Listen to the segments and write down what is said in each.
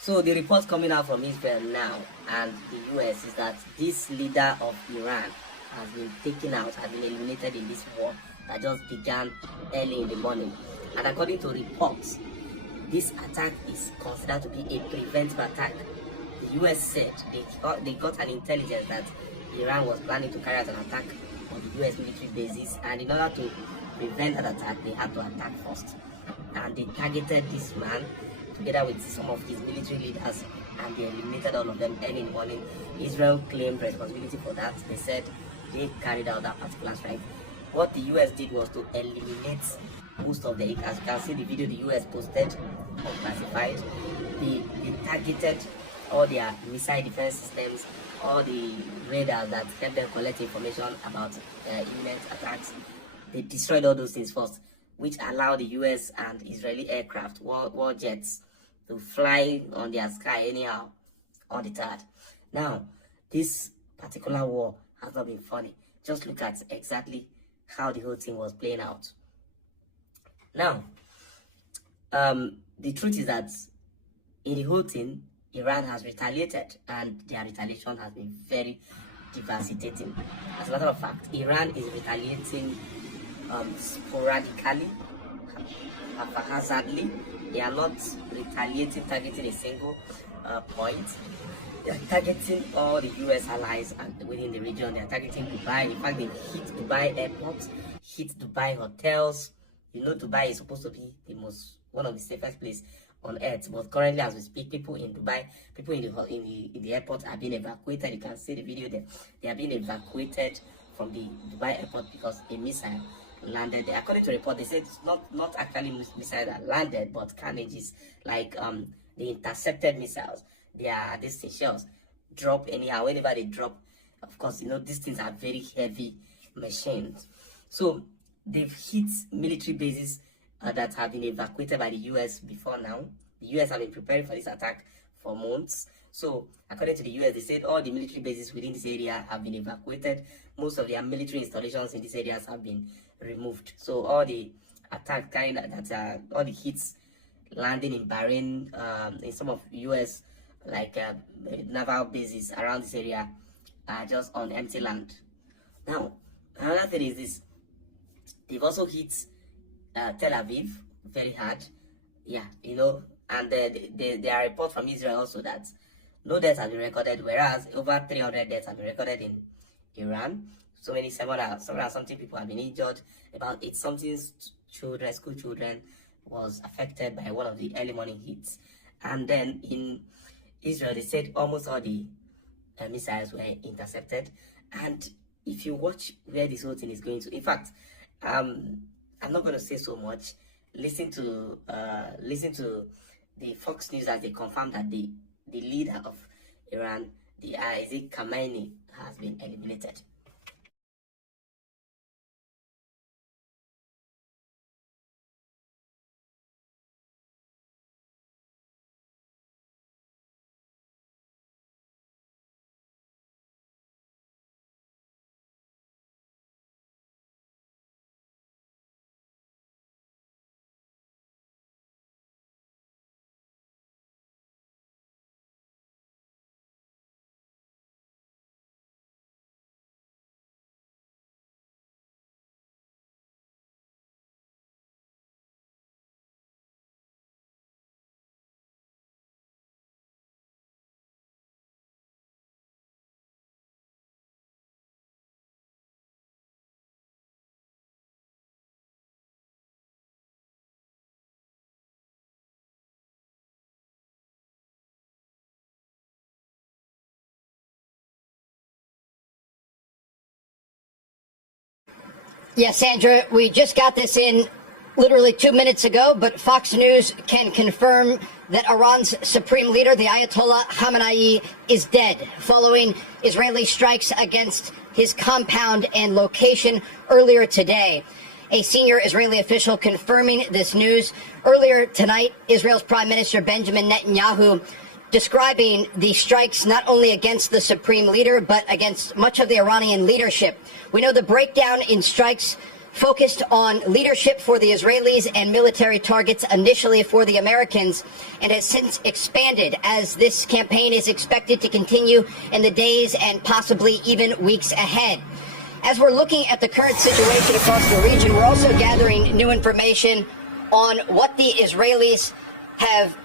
So the report coming out from Israel now and the US is that this leader of Iran has been taken out, has been eliminated in this war that just began early in the morning. And according to reports, this attack is considered to be a preventive attack. The US said they got an intelligence that Iran was planning to carry out an attack on the US military bases, and in order to prevent that attack, they had to attack first. And they targeted this man together with some of his military leaders, and they eliminated all of them early in the morning. Israel claimed responsibility for that. They said they carried out that particular strike. What the US did was to eliminate most of the, as you can see the video the US posted unclassified. They targeted all their missile defense systems, all the radars that help them collect information about imminent attacks. They destroyed all those things first, which allowed the US and Israeli aircraft, war jets, to fly on their sky anyhow, undeterred. Now, this particular war has not been funny. Just look at exactly how the whole thing was playing out. Now, the truth is that in the whole thing, Iran has retaliated, and their retaliation has been very devastating. As a matter of fact, Iran is retaliating sporadically, haphazardly. They are not retaliating, targeting a single point. They are targeting all the US allies and within the region. They are targeting Dubai. In fact, they hit Dubai airports, hit Dubai hotels. You know, Dubai is supposed to be one of the safest places on earth, but currently as we speak, people in Dubai, people in the airport are being evacuated. You can see the video there. They are being evacuated from the Dubai airport because a missile landed there. According to report, they said it's not actually missile that landed, but carnages, like the intercepted missiles. They are these shells drop anyhow. Whenever they drop, of course, you know, these things are very heavy machines. So they've hit military bases that have been evacuated by the US before now. The US have been preparing for this attack for months. So according to the US, they said all the military bases within this area have been evacuated. Most of their military installations in these areas have been removed. So all the attack all the hits landing in Bahrain, in some of US naval bases around this area are just on empty land. Now, another thing is this: they've also hit Tel Aviv very hard, yeah, you know, and there are reports from Israel also that no deaths have been recorded, whereas over 300 deaths have been recorded in Iran. So many, several something people have been injured. About 8 something children, school children, was affected by one of the early morning hits. And then in Israel, they said almost all the missiles were intercepted. And if you watch where this whole thing is going to, in fact, I'm not going to say so much. Listen to the Fox News as they confirm that the leader of Iran, the Isaac Khamenei, has been eliminated. Yes, Sandra, we just got this in literally 2 minutes ago, but Fox News can confirm that Iran's supreme leader, the Ayatollah Khamenei, is dead following Israeli strikes against his compound and location earlier today. A senior Israeli official confirming this news. Earlier tonight, Israel's Prime Minister Benjamin Netanyahu describing the strikes not only against the supreme leader, but against much of the Iranian leadership. We know the breakdown in strikes focused on leadership for the Israelis and military targets initially for the Americans, and has since expanded as this campaign is expected to continue in the days and possibly even weeks ahead. As we're looking at the current situation across the region, we're also gathering new information on what the Israelis have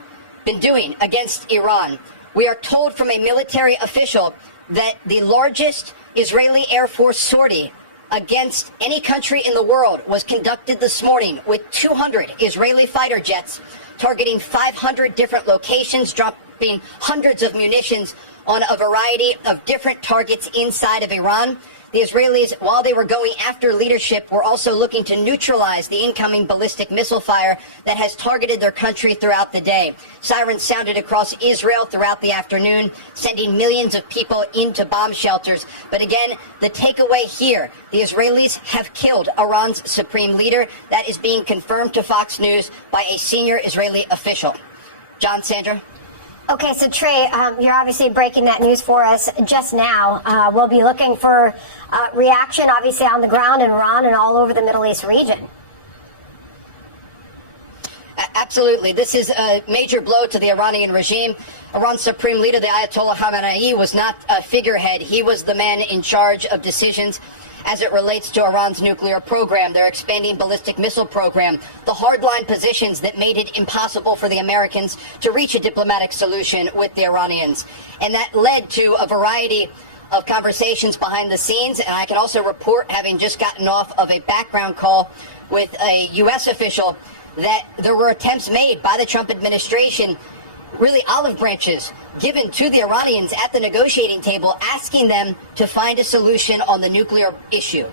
been doing against Iran. We are told from a military official that the largest Israeli Air Force sortie against any country in the world was conducted this morning with 200 Israeli fighter jets targeting 500 different locations, dropping hundreds of munitions on a variety of different targets inside of Iran. The Israelis, while they were going after leadership, were also looking to neutralize the incoming ballistic missile fire that has targeted their country throughout the day. Sirens sounded across Israel throughout the afternoon, sending millions of people into bomb shelters. But again, the takeaway here, the Israelis have killed Iran's supreme leader. That is being confirmed to Fox News by a senior Israeli official. John, Sandra? Okay, so Trey, you're obviously breaking that news for us just now. We'll be looking for reaction, obviously, on the ground in Iran and all over the Middle East region. Absolutely. This is a major blow to the Iranian regime. Iran's supreme leader, the Ayatollah Khamenei, was not a figurehead. He was the man in charge of decisions as it relates to Iran's nuclear program, their expanding ballistic missile program, the hardline positions that made it impossible for the Americans to reach a diplomatic solution with the Iranians. And that led to a variety of conversations behind the scenes. And I can also report, having just gotten off of a background call with a U.S. official, that there were attempts made by the Trump administration, really olive branches given to the Iranians at the negotiating table, asking them to find a solution on the nuclear issue.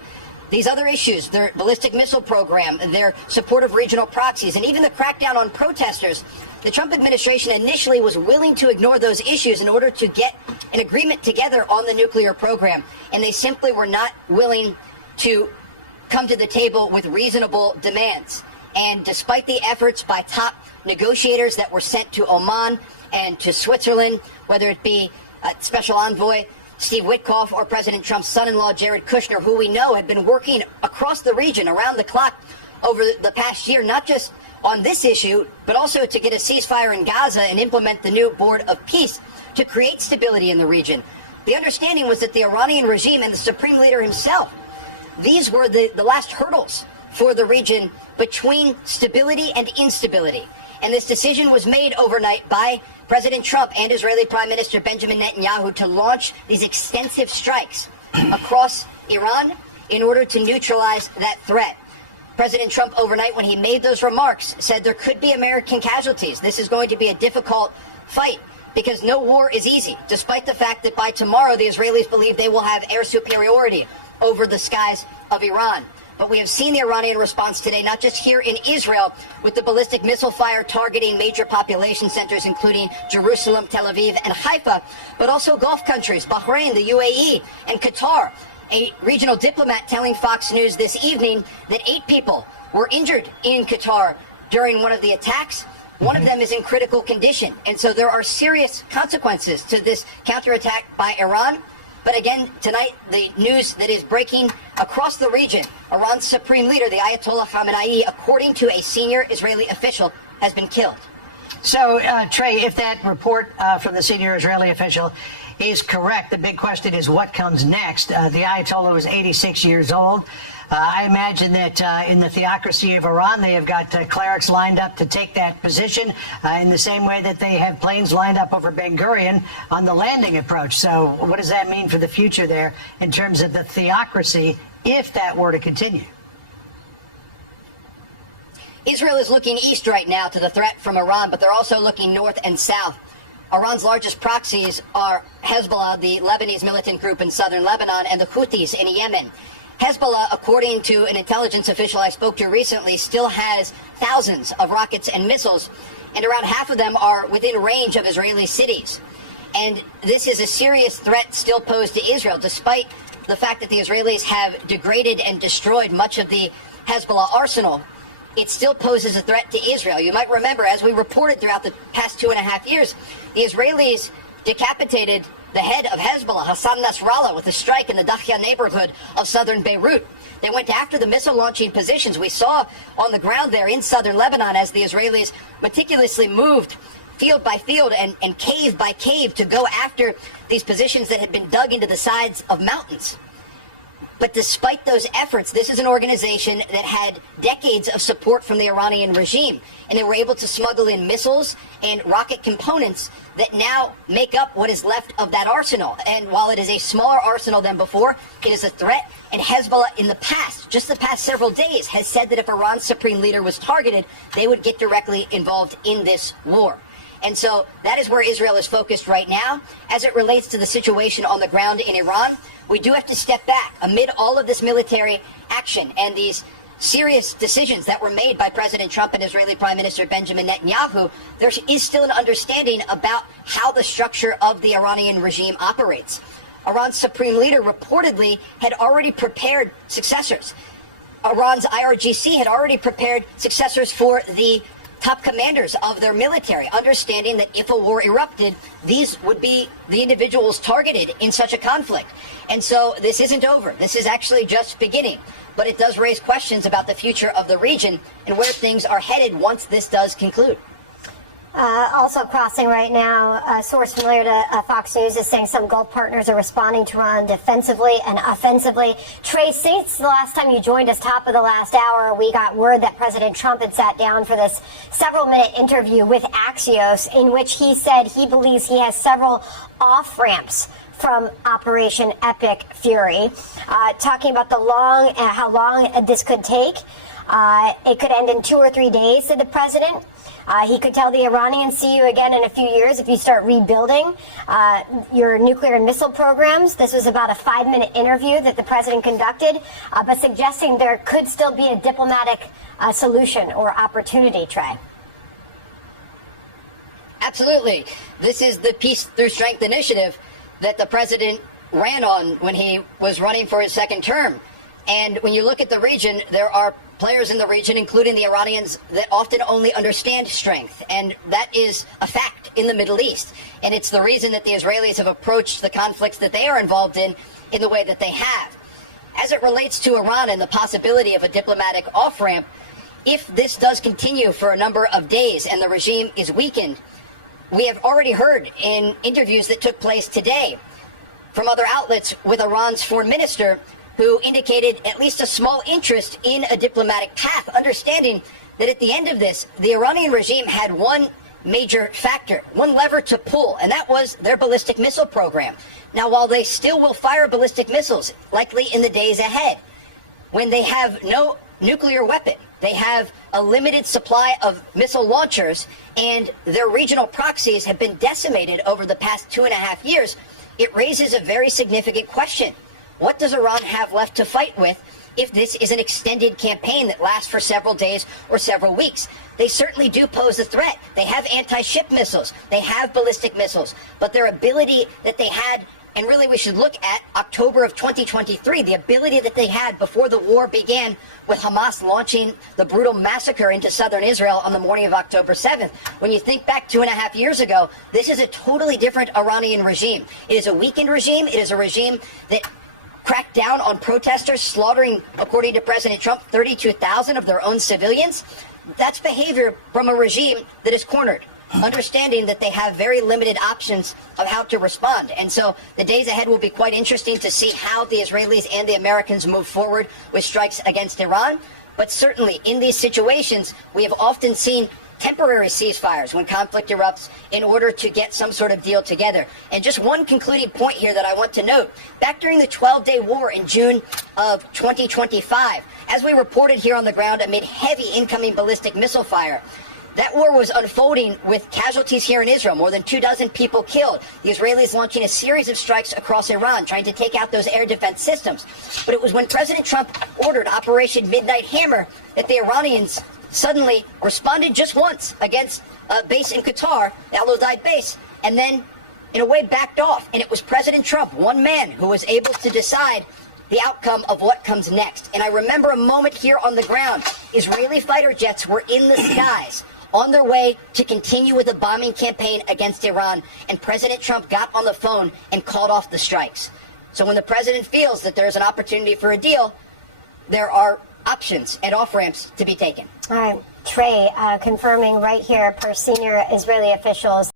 These other issues, their ballistic missile program, their support of regional proxies, and even the crackdown on protesters, the Trump administration initially was willing to ignore those issues in order to get an agreement together on the nuclear program. And they simply were not willing to come to the table with reasonable demands. And despite the efforts by top negotiators that were sent to Oman and to Switzerland, whether it be Special Envoy Steve Witkoff or President Trump's son-in-law Jared Kushner, who we know have been working across the region around the clock over the past year, not just on this issue, but also to get a ceasefire in Gaza and implement the new Board of Peace to create stability in the region. The understanding was that the Iranian regime and the supreme leader himself, these were the last hurdles for the region between stability and instability. And this decision was made overnight by President Trump and Israeli Prime Minister Benjamin Netanyahu to launch these extensive strikes across Iran in order to neutralize that threat. President Trump overnight, when he made those remarks, said there could be American casualties. This is going to be a difficult fight because no war is easy, despite the fact that by tomorrow the Israelis believe they will have air superiority over the skies of Iran. But we have seen the Iranian response today, not just here in Israel, with the ballistic missile fire targeting major population centers, including Jerusalem, Tel Aviv, and Haifa, but also Gulf countries, Bahrain, the UAE, and Qatar. A regional diplomat telling Fox News this evening that 8 people were injured in Qatar during one of the attacks. One of them is in critical condition. And so there are serious consequences to this counterattack by Iran. But again, tonight, the news that is breaking across the region, Iran's supreme leader, the Ayatollah Khamenei, according to a senior Israeli official, has been killed. So, Trey, if that report from the senior Israeli official is correct, the big question is what comes next. The Ayatollah was 86 years old. I imagine that in the theocracy of Iran, they have got clerics lined up to take that position in the same way that they have planes lined up over Ben Gurion on the landing approach. So what does that mean for the future there in terms of the theocracy if that were to continue? Israel is looking east right now to the threat from Iran, but they're also looking north and south. Iran's largest proxies are Hezbollah, the Lebanese militant group in southern Lebanon, and the Houthis in Yemen. Hezbollah, according to an intelligence official I spoke to recently, still has thousands of rockets and missiles, and around half of them are within range of Israeli cities. And this is a serious threat still posed to Israel, despite the fact that the Israelis have degraded and destroyed much of the Hezbollah arsenal. It still poses a threat to Israel. You might remember, as we reported throughout the past 2.5 years, the Israelis decapitated the head of Hezbollah, Hassan Nasrallah, with a strike in the Dakhya neighborhood of southern Beirut. They went after the missile launching positions we saw on the ground there in southern Lebanon as the Israelis meticulously moved field by field and cave by cave to go after these positions that had been dug into the sides of mountains. But despite those efforts, this is an organization that had decades of support from the Iranian regime, and they were able to smuggle in missiles and rocket components that now make up what is left of that arsenal. And while it is a smaller arsenal than before, it is a threat. And Hezbollah in the past, just the past several days, has said that if Iran's supreme leader was targeted, they would get directly involved in this war. And so that is where Israel is focused right now. As it relates to the situation on the ground in Iran, we do have to step back amid all of this military action and these serious decisions that were made by President Trump and Israeli Prime Minister Benjamin Netanyahu. There is still an understanding about how the structure of the Iranian regime operates. Iran's supreme leader reportedly had already prepared successors. Iran's IRGC had already prepared successors for the top commanders of their military, understanding that if a war erupted, these would be the individuals targeted in such a conflict. And so this isn't over. This is actually just beginning. But it does raise questions about the future of the region and where things are headed once this does conclude. Also crossing right now, a source familiar to Fox News is saying some Gulf partners are responding to Iran defensively and offensively. Trey, since the last time you joined us, top of the last hour, we got word that President Trump had sat down for this several-minute interview with Axios, in which he said he believes he has several off-ramps from Operation Epic Fury, talking about how long this could take. It could end in 2 or 3 days, said the president. He could tell the Iranians, see you again in a few years if you start rebuilding your nuclear and missile programs. This was about a 5-minute interview that the president conducted, but suggesting there could still be a diplomatic solution or opportunity, Trey. Absolutely. This is the Peace Through Strength initiative that the president ran on when he was running for his second term. And when you look at the region, there are players in the region, including the Iranians, that often only understand strength. And that is a fact in the Middle East. And it's the reason that the Israelis have approached the conflicts that they are involved in the way that they have. As it relates to Iran and the possibility of a diplomatic off-ramp, if this does continue for a number of days and the regime is weakened, we have already heard in interviews that took place today from other outlets with Iran's foreign minister, who indicated at least a small interest in a diplomatic path, understanding that at the end of this, the Iranian regime had one major factor, one lever to pull, and that was their ballistic missile program. Now, while they still will fire ballistic missiles, likely in the days ahead, when they have no nuclear weapon, they have a limited supply of missile launchers, and their regional proxies have been decimated over the past 2.5 years, it raises a very significant question. What does Iran have left to fight with if this is an extended campaign that lasts for several days or several weeks? They certainly do pose a threat. They have anti-ship missiles. They have ballistic missiles. But their ability that they had, and really we should look at October of 2023, the ability that they had before the war began with Hamas launching the brutal massacre into southern Israel on the morning of October 7th. When you think back 2.5 years ago, this is a totally different Iranian regime. It is a weakened regime. It is a regime that cracked down on protesters, slaughtering, according to President Trump, 32,000 of their own civilians. That's behavior from a regime that is cornered, understanding that they have very limited options of how to respond. And so the days ahead will be quite interesting to see how the Israelis and the Americans move forward with strikes against Iran. But certainly in these situations, we have often seen temporary ceasefires when conflict erupts in order to get some sort of deal together. And just one concluding point here that I want to note. Back during the 12-day war in June of 2025, as we reported here on the ground amid heavy incoming ballistic missile fire, that war was unfolding with casualties here in Israel, more than 24 people killed. The Israelis launching a series of strikes across Iran, trying to take out those air defense systems. But it was when President Trump ordered Operation Midnight Hammer that the Iranians suddenly responded just once against a base in Qatar, Al Udeid base, and then in a way backed off. And it was President Trump, one man, who was able to decide the outcome of what comes next. And I remember a moment here on the ground. Israeli fighter jets were in the skies on their way to continue with the bombing campaign against Iran, and President Trump got on the phone and called off the strikes. So when the president feels that there's an opportunity for a deal, there are options and off-ramps to be taken. All right, Trey, confirming right here per senior Israeli officials.